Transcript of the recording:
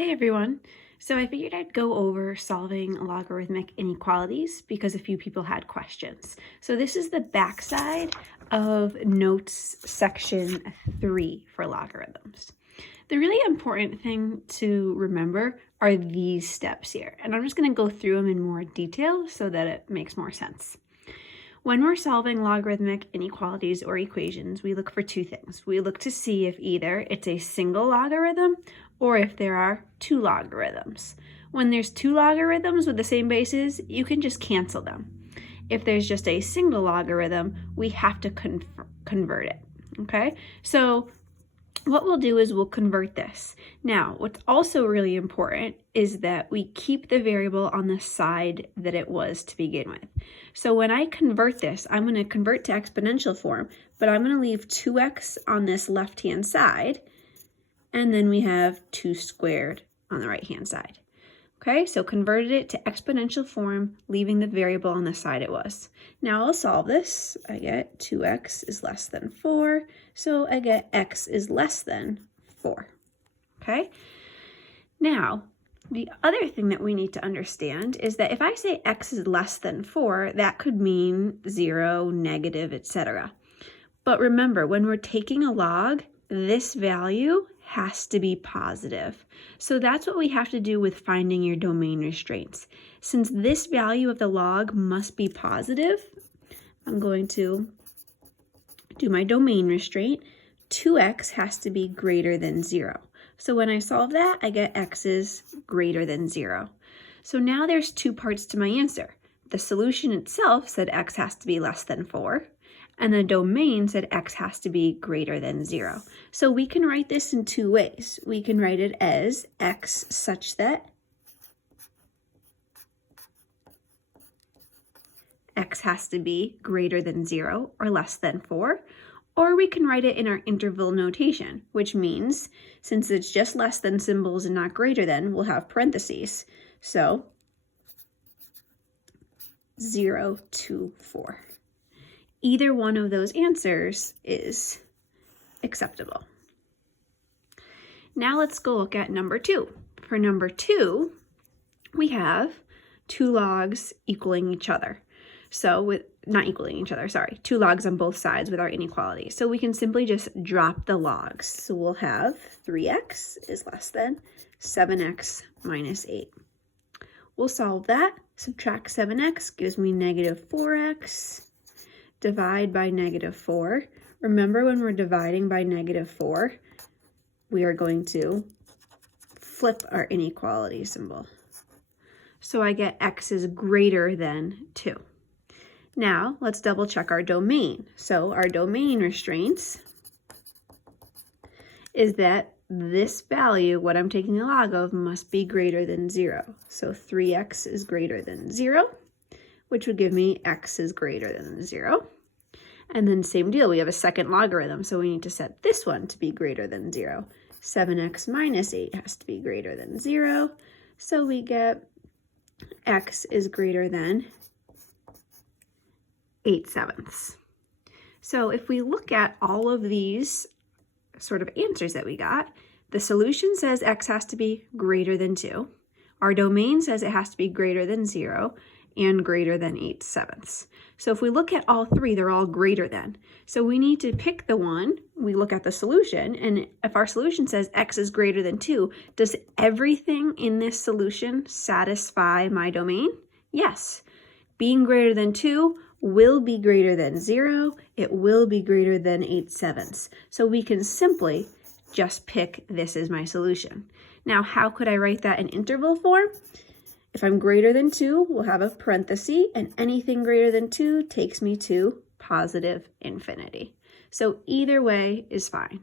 Hey everyone! So I figured I'd go over solving logarithmic inequalities because a few people had questions. So this is the backside of notes section 3 for logarithms. The really important thing to remember are these steps here, and I'm just going to go through them in more detail so that it makes more sense. When we're solving logarithmic inequalities or equations, we look for two things. We look to see if either it's a single logarithm or if there are two logarithms. When there's two logarithms with the same bases, you can just cancel them. If there's just a single logarithm, we have to convert it, okay? So what we'll do is we'll convert this. Now, what's also really important is that we keep the variable on the side that it was to begin with. So when I convert this, I'm going to convert to exponential form, but I'm going to leave 2x on this left-hand side, and then we have 2 squared on the right-hand side. Okay, so converted it to exponential form, leaving the variable on the side it was. Now I'll solve this. I get 2x is less than 4, so I get x is less than 4. Okay, now the other thing that we need to understand is that if I say x is less than 4, that could mean 0, negative, etc. But remember, when we're taking a log, this value has to be positive. So that's what we have to do with finding your domain restraints. Since this value of the log must be positive, I'm going to do my domain restraint. 2x has to be greater than 0. So when I solve that, I get x is greater than 0. So now there's two parts to my answer. The solution itself said x has to be less than 4. And the domain said x has to be greater than 0. So we can write this in two ways. We can write it as x such that x has to be greater than 0 or less than 4. Or we can write it in our interval notation, which means since it's just less than symbols and not greater than, we'll have parentheses. So 0 to 4. Either one of those answers is acceptable. Now let's go look at number 2. For number 2, we have two logs equaling each other. So not equaling each other, sorry, two logs on both sides with our inequality. So we can simply just drop the logs. So we'll have 3x is less than 7x minus 8. We'll solve that. Subtract 7x gives me negative 4x. Divide by negative 4. Remember, when we're dividing by negative 4, we are going to flip our inequality symbol. So I get x is greater than 2. Now, let's double check our domain. So our domain restraints is that this value, what I'm taking the log of, must be greater than 0. So 3x is greater than 0. Which would give me x is greater than 0. And then same deal, we have a second logarithm, so we need to set this one to be greater than 0. 7x minus 8 has to be greater than 0, so we get x is greater than 8/7. So if we look at all of these sort of answers that we got, the solution says x has to be greater than 2. Our domain says it has to be greater than 0 and greater than 8/7. So if we look at all three, they're all greater than. So we need to pick the one, we look at the solution, and if our solution says x is greater than 2, does everything in this solution satisfy my domain? Yes. Being greater than 2 will be greater than 0. It will be greater than 8/7. So we can simply just pick this as my solution. Now, how could I write that in interval form? If I'm greater than 2, we'll have a parenthesis, and anything greater than 2 takes me to positive infinity. So either way is fine.